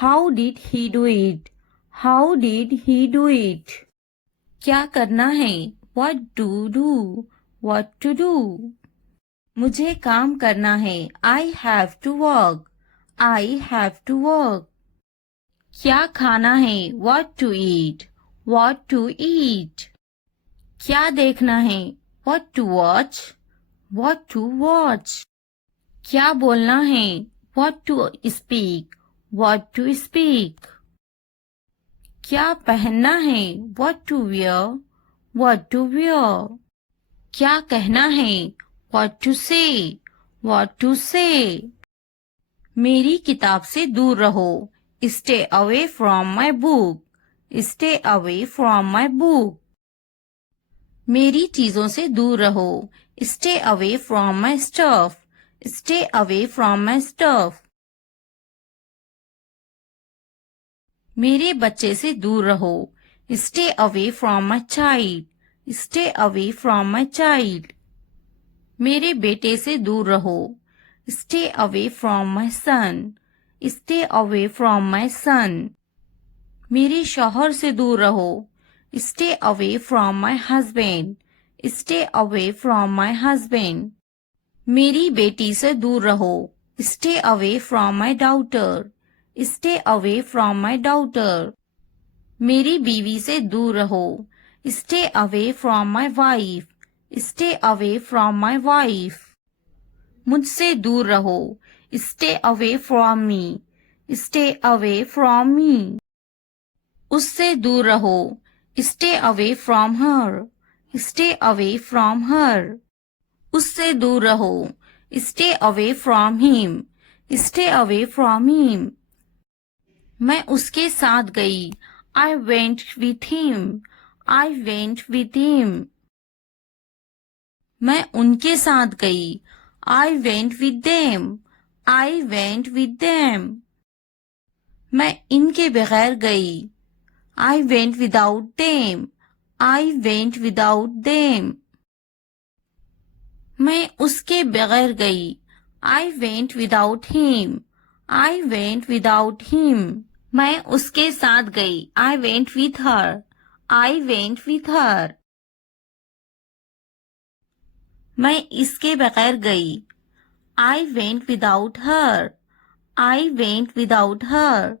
How did he do it? How did he do it? क्या करना है? What to do? What to do? मुझे काम करना है. I have to work. I have to work. क्या खाना है? What to eat? What to eat? क्या देखना है? What to watch? What to watch? क्या बोलना है? What to speak? What to speak? क्या पहनना है? What to wear? What to wear? क्या कहना है? What to say? What to say? मेरी किताब से दूर रहो. Stay away from my book. Stay away from my book. मेरी चीजों से दूर रहो. Stay away from my stuff. Stay away from my stuff. मेरे बच्चे से दूर रहो. Stay away from my child. Stay away from my child. मेरे बेटे से दूर रहो. Stay away from my son. Stay away from my son. मेरे शौहर से दूर रहो. Stay away from my husband. Stay away from my husband. मेरी बेटी से दूर रहो. Stay away from my daughter. Stay away from my daughter. मेरी बीवी से दूर रहो. Stay away from my wife. Stay away from my wife. मुझसे दूर रहो. Stay away from me. Stay away from me. उससे दूर रहो. Stay away from her. Stay away from her. उससे दूर रहो. Stay away from him. Stay away from him. मैं उसके साथ गई. I went with him. I went with him. मैं उनके साथ गई. I went with them. I went with them. मैं इनके बगैर गई. I went without them. I went without them. मैं उसके बगैर गई. I went without him. I went without him. मैं उसके साथ गई. I went with her. I went with her. मैं इसके बगैर गई. I went without her. I went without her.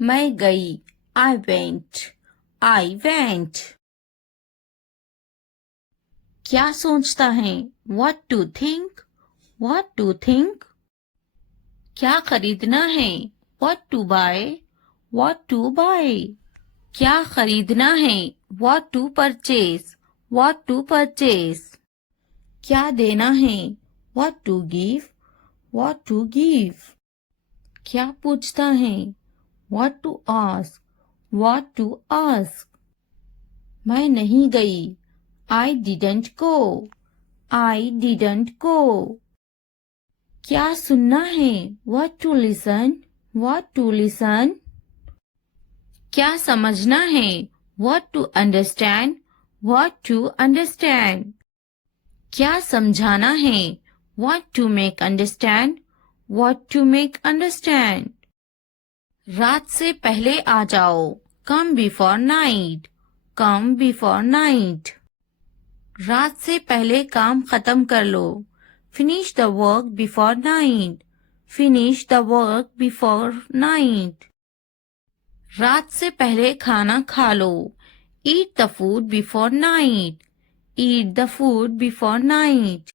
मैं गई. I went. I went. क्या सोचता है? What to think? What to think? क्या खरीदना है? What to buy? What to buy? क्या खरीदना है? What to purchase? What to purchase? क्या देना है? What to give? What to give? क्या पूछता है? What to ask? What to ask? मैं नहीं गई. I didn't go. I didn't go. क्या सुनना है? What to listen? What to listen? क्या समझना है? What to understand? What to understand? क्या समझाना है? What to make understand? What to make understand? रात से पहले आ जाओ. Come before night. Come before night. रात से पहले काम खत्म कर लो. Finish the work before night. Finish the work before night. रात से पहले खाना खा लो. Eat the food before night. Eat the food before night.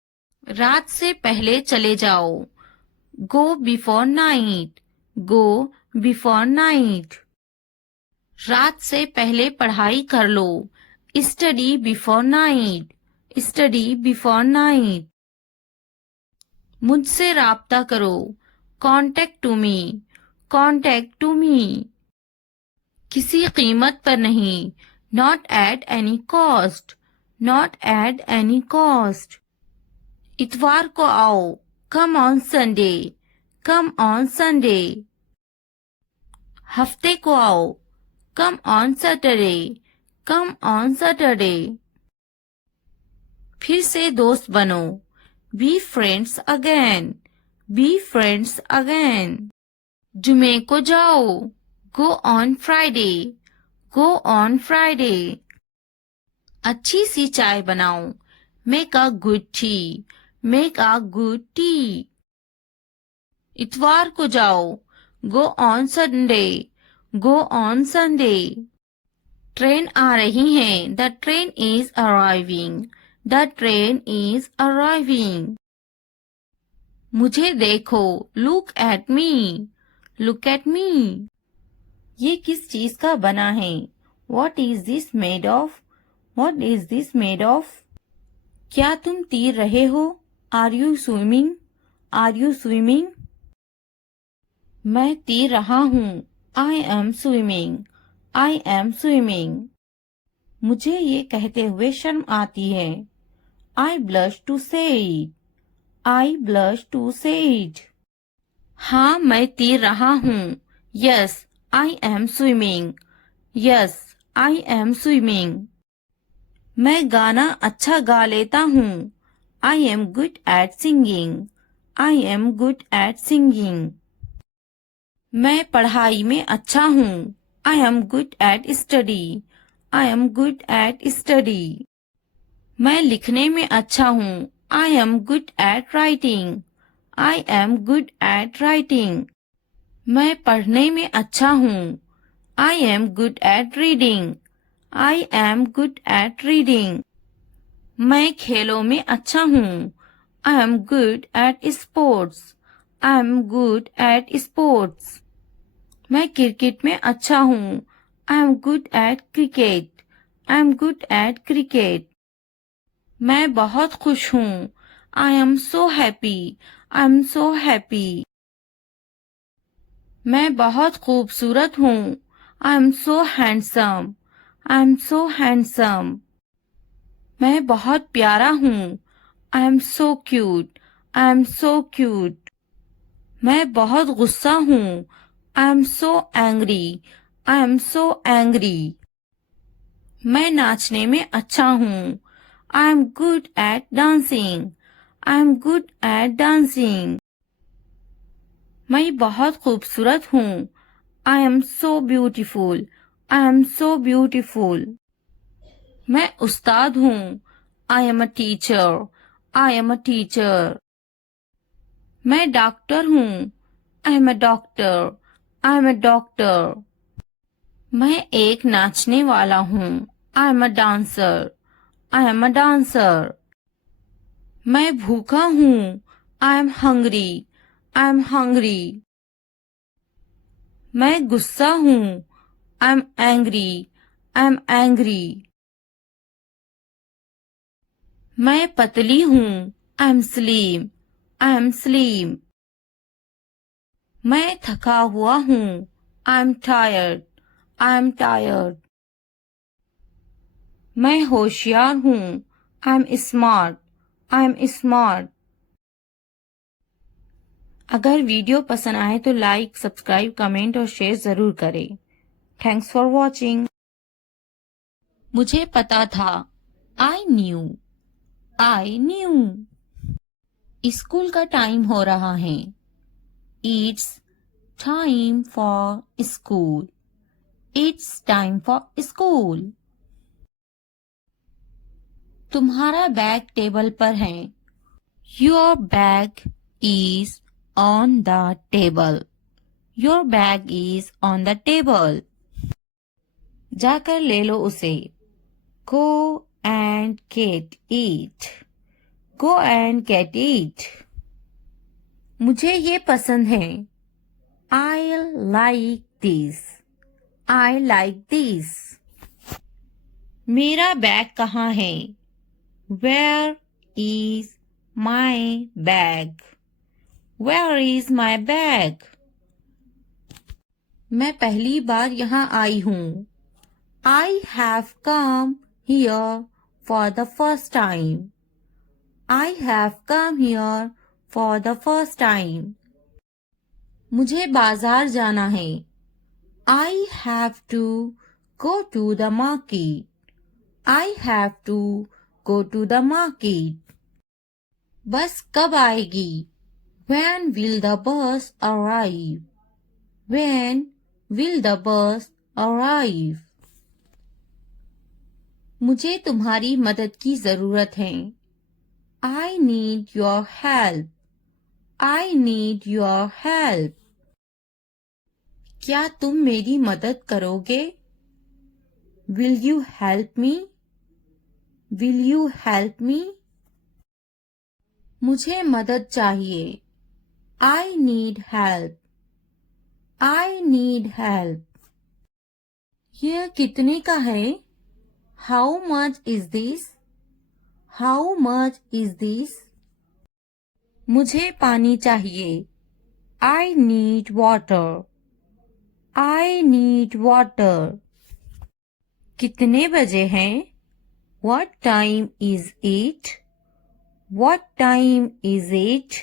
रात से पहले चले जाओ. Go before night. Go before night. रात से पहले पढ़ाई कर लो. Study before night. Study before night. मुझसे राब्ता करो. Contact to me. Contact to me. किसी कीमत पर नहीं. Not at any cost. Not at any cost. इतवार को आओ. Come on Sunday. Come on Sunday. हफ्ते को आओ. Come on Saturday. Come on Saturday. फिर से दोस्त बनो. Be friends again. Be friends again. जुमे को जाओ. Go on Friday. Go on Friday. अच्छी सी चाय बनाओ. Make a good tea. Make a good tea. इतवार को जाओ. Go on Sunday. Go on Sunday. Train आ रही है. The train is arriving. The train is arriving. मुझे देखो. Look at me. Look at me. ये किस चीज का बना है? What is this made of? What is this made of? क्या तुम तैर रहे हो? Are you swimming? Are you swimming? मैं तैर रहा हूँ. I am swimming. I am swimming. मुझे ये कहते हुए शर्म आती है. I blush to say it. I blush to say it. हाँ, मैं तैर रहा हूँ. Yes, I am swimming. Yes, I am swimming. मैं गाना अच्छा गा लेता हूँ. I am good at singing. I am good at singing. मैं पढ़ाई में अच्छा हूँ. I am good at study. I am good at study. मैं लिखने में अच्छा हूँ. I am good at writing. I am good at writing. मैं पढ़ने में अच्छा हूँ. I am good at reading. I am good at reading. मैं खेलों में अच्छा हूँ. I am good at sports. I am good at sports. मैं क्रिकेट में अच्छा हूँ. I am good at cricket. I am good at cricket. मैं बहुत खुश हूँ. I am so happy. I am so happy. मैं बहुत खूबसूरत हूँ. I am so handsome. I am so handsome. मैं बहुत प्यारा हूँ. I am so cute. I am so cute. मैं बहुत गुस्सा हूँ. I am so angry. I am so angry. मैं नाचने में अच्छा हूँ. I am good at dancing. I am good at dancing. मैं बहुत खूबसूरत हूँ. I am so beautiful. I am so beautiful. मैं उस्ताद हूँ. I am a teacher, I am a teacher. मैं डॉक्टर हूँ, I am a doctor, I am a doctor. मैं एक नाचने वाला हूँ, I am a dancer, I am a dancer. मैं भूखा हूँ, I am hungry, I am hungry. मैं गुस्सा हूँ, I am angry, I am angry. मैं पतली हूँ, I am slim, I am slim. मैं थका हुआ हूँ, I am tired, I am tired. मैं होशियार हूँ, I am smart, I am smart. अगर वीडियो पसंद आए तो लाइक, सब्सक्राइब, कमेंट और शेयर जरूर करें। Thanks for watching. मुझे पता था, I knew, I knew. School का टाइम हो रहा है, it's time for school, it's time for school. तुम्हारा बैग टेबल पर है, your bag is on the table, your bag is on the table. जाकर ले लो उसे, गो and get it, go and get it. मुझे ये पसंद है, I like this, I like this. मेरा बैग कहाँ है, where is my bag, where is my bag. मैं पहली बार यहाँ आई हूँ, I have come here for the first time, I have come here for the first time. मुझे बाजार जाना है, I have to go to the market, I have to go to the market। बस कब आएगी, when will the bus arrive, when will the bus arrive। मुझे तुम्हारी मदद की जरूरत है, I need your help, I need your help। क्या तुम मेरी मदद करोगे, will you help me, will you help me। मुझे मदद चाहिए, I need help, I need help। यह कितने का है, How much is this, How much is this। मुझे पानी चाहिए, I need water, I need water। कितने बजे हैं, What time is it, What time is it।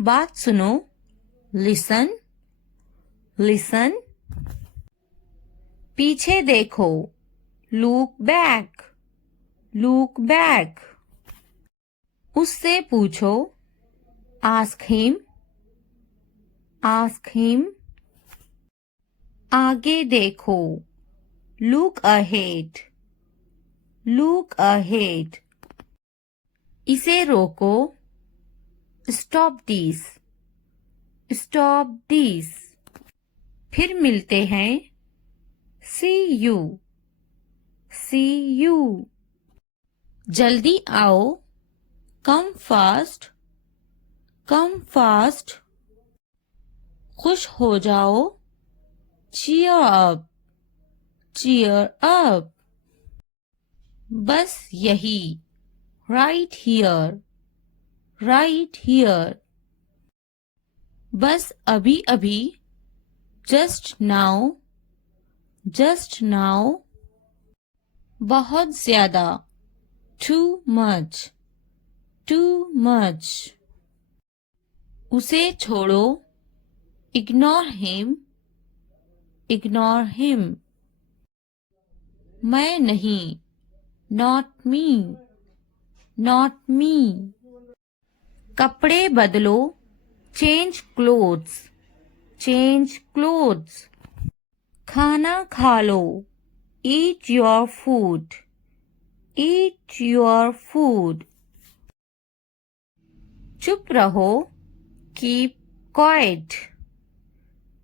बात सुनो, Listen, listen। पीछे देखो, Look back, look back। उससे पूछो, Ask him, ask him। आगे देखो, Look ahead, look ahead। इसे रोको, Stop this, stop this। फिर मिलते हैं, See you, see you। जल्दी आओ, Come fast, come fast। खुश हो जाओ, Cheer up, cheer up। बस यही, Right here, right here। बस अभी अभी, Just now, just now। बहुत ज्यादा, Too much, too much। उसे छोड़ो, Ignore him, ignore him। मैं नहीं, Not me, not me। कपड़े बदलो, Change clothes, change clothes। खाना खा लो, Eat your food, Eat your food. चुप रहो. Keep quiet.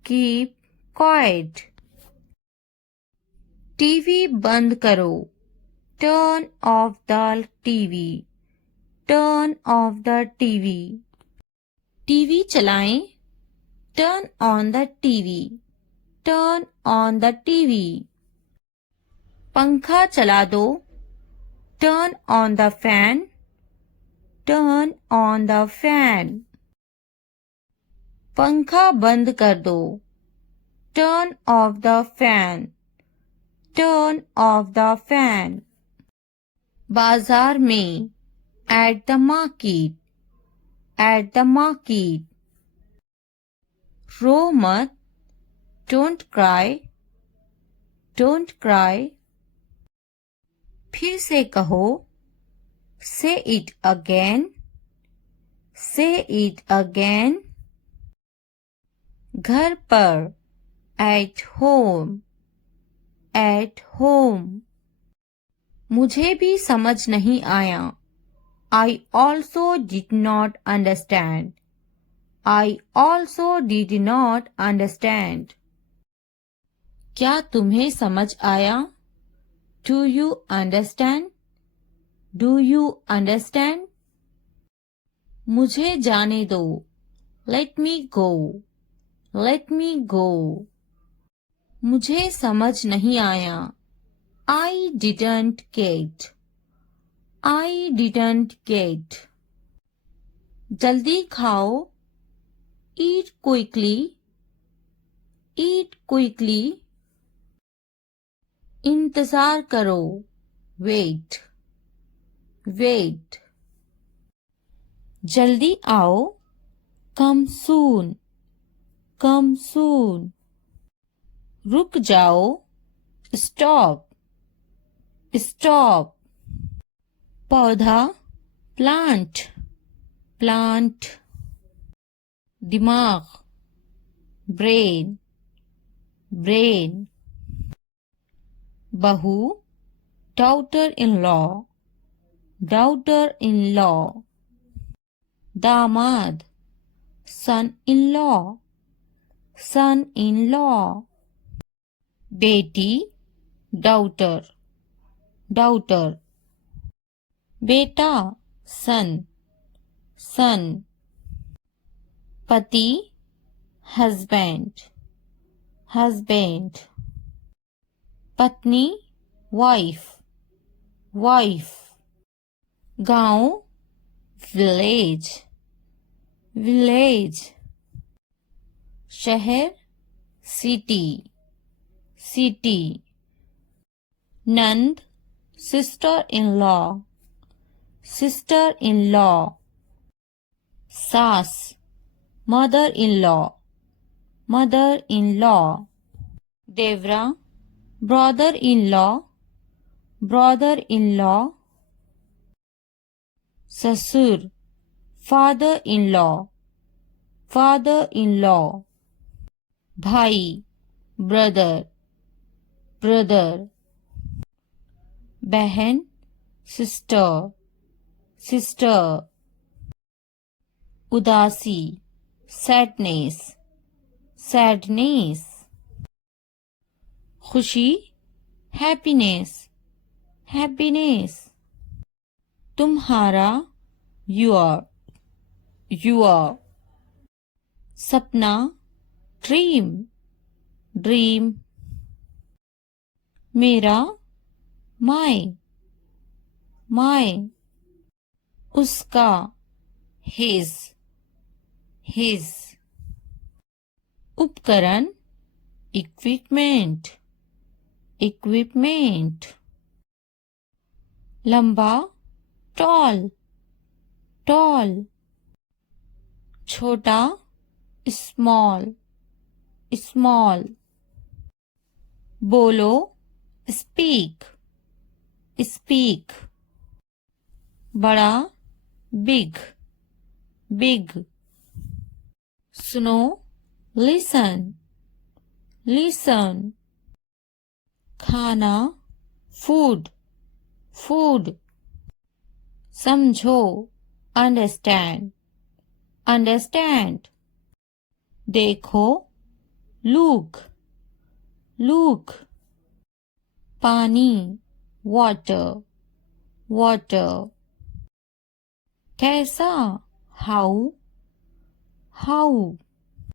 Keep quiet. TV बंद करो. Turn off the TV. Turn off the TV. TV चलाएं. Turn on the TV. Turn on the TV. पंखा चला दो. Turn on the fan. Turn on the fan. पंखा बंद कर दो. Turn off the fan. Turn off the fan. बाजार में. At the market. At the market. रो मत. Don't cry. Don't cry. फिर से कहो. Say it again. Say it again. घर पर. At home. At home. मुझे भी समझ नहीं आया. I also did not understand. I also did not understand. क्या तुम्हें समझ आया? Do you understand? Do you understand? मुझे जाने दो. Let me go. Let me go. मुझे समझ नहीं आया. I didn't get. I didn't get. जल्दी खाओ. Eat quickly. Eat quickly. इंतजार करो. Wait. Wait. जल्दी आओ. Come soon. Come soon. रुक जाओ. Stop. Stop. पौधा. Plant. Plant. दिमाग. Brain. Brain. बहू. Daughter-in-law. Daughter-in-law. दामाद. Son-in-law. Son-in-law. बेटी. Daughter. Daughter. बेटा. Son. Son. पति. Husband. Husband. पत्नी. Wife. Wife. गांव. Village. Village. शहर. City. City. नंद. Sister-in-law. Sister-in-law. सास. Mother-in-law. Mother-in-law. देवरा. Brother-in-law. Brother-in-law. ससुर. Father-in-law. Father-in-law. भाई. Brother. Brother. बहन. Sister. Sister. उदासी. Sadness. Sadness. खुशी. Happiness. Happiness. तुम्हारा. Your. Your. सपना. Dream. Dream. मेरा. My. My. उसका. His. His. उपकरण. Equipment. Equipment. लंबा. Tall. Tall. छोटा. Small. Small. बोलो. Speak. Speak. बड़ा. Big. Big. सुनो. Listen. Listen. खाना. Food. food. समझो, understand, understand. देखो, look, look. पानी, water, water. कैसा, how, how.